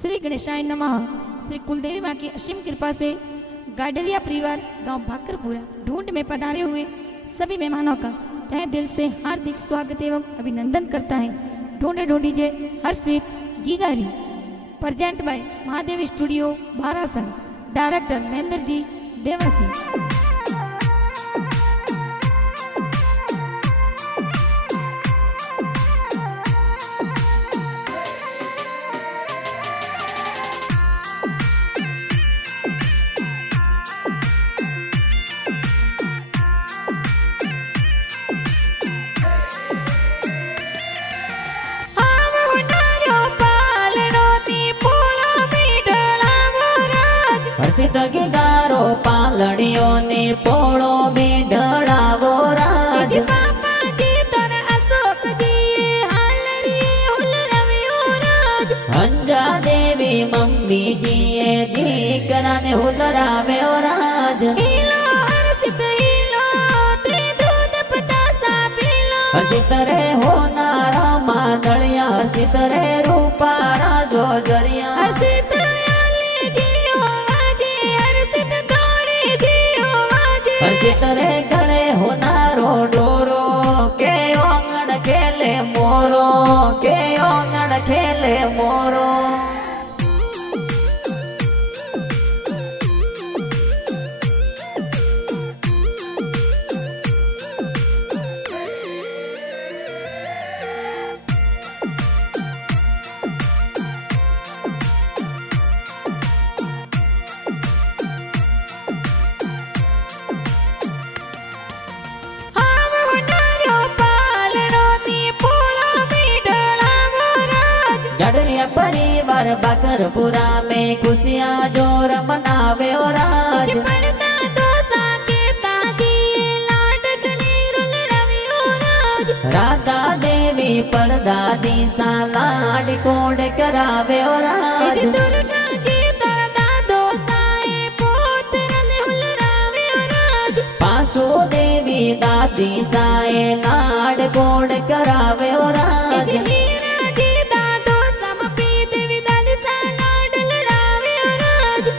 श्री गणेशाय नमः। श्री कुलदेवी माँ की असीम कृपा से गाडरिया परिवार गांव भाकरपुरा ढूंढ में पधारे हुए सभी मेहमानों का तहे दिल से हार्दिक स्वागत एवं अभिनंदन करता है। ढूंढे ढूंढीजे हर्षित गीगारी प्रेजेंट बाय महादेव स्टूडियो बारासन। डायरेक्टर महेंद्र जी देवासी। हर्षित गीगारो पालड़ियों ने पोड़ो में ढड़ावो राज। पापा जी तन अशोक जी हालरी हुलरवियो राज। अंजा देवी मम्मी जी दीकरा ने हुलरावे राज। हिलो हर्षित हिलो ते दूध पतासा पीलो। हर्षित रे हो नारा मादड़िया हर्षित रे रूपा राजो जरिया। हर्षित हर्षित रे गले होनारो डोरो के ओंगड़ खेले मोरो के ओंगड़ खेले मोरो। गाडरिया परिवार बाकरपुरा में खुशियाँ जोर मनावे और राज। राधा देवी परदादी सा लाड कोड करावे और राज। दुर्गा जी तरदा दोसाए पोतरन हुलरावे राज। पासो देवी दादी साए लाड कोड करावे और राज।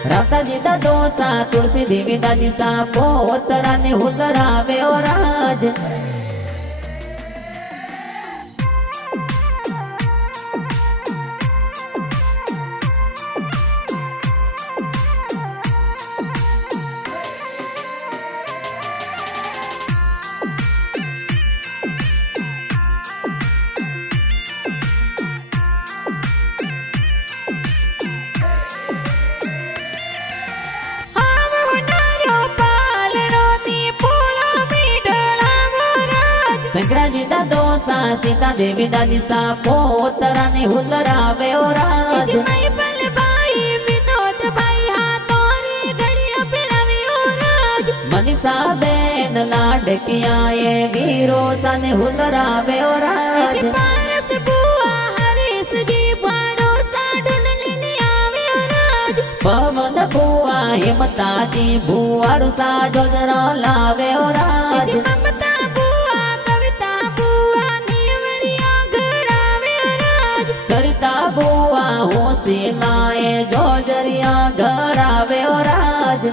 राधा जी दा दोसा तुलसी देवी दादी सा पोतरा ने हुलरावे और राज। शंकराजी दा दोसा सीता देवी दादी सा पोतरा ने हुलरावे और राज। मनीषा बेन लाडकिया ये वीरो सा ने हुलरावे और राज। पवन बुआ हिमता जी बुआड़ू सा जोजरा लावे और राज। सरिता बुआ होशी लाए जोजरिया गड़ावे और राज।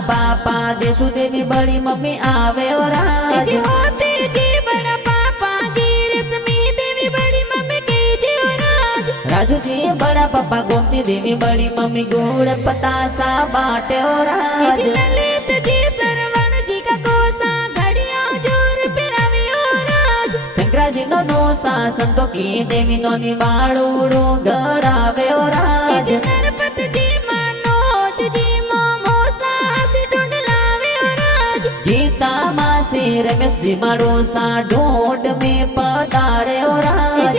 पापा देसु देवी बड़ी मम्मी आवे और राज। बड़ा पापा जी रश्मि देवी बड़ी मम्मी की जी राज। राजू जी बड़ा पापा गोमती देवी बड़ी मम्मी गुड़ पतासा बाटे और राज। ललित जी सरवण जी का कोसा घड़िया जोर पिरावे और राज। शंकरा जी नो दोसा संतो की देवी नो निबाड़ूड़ू गड़ावे और राज। नरपत जी मनोज जी मोमोसा हसी ढूंढ लावे और राज। गीता मासी रमेश जी माड़ो सा ढूंढ में पधारे और राज।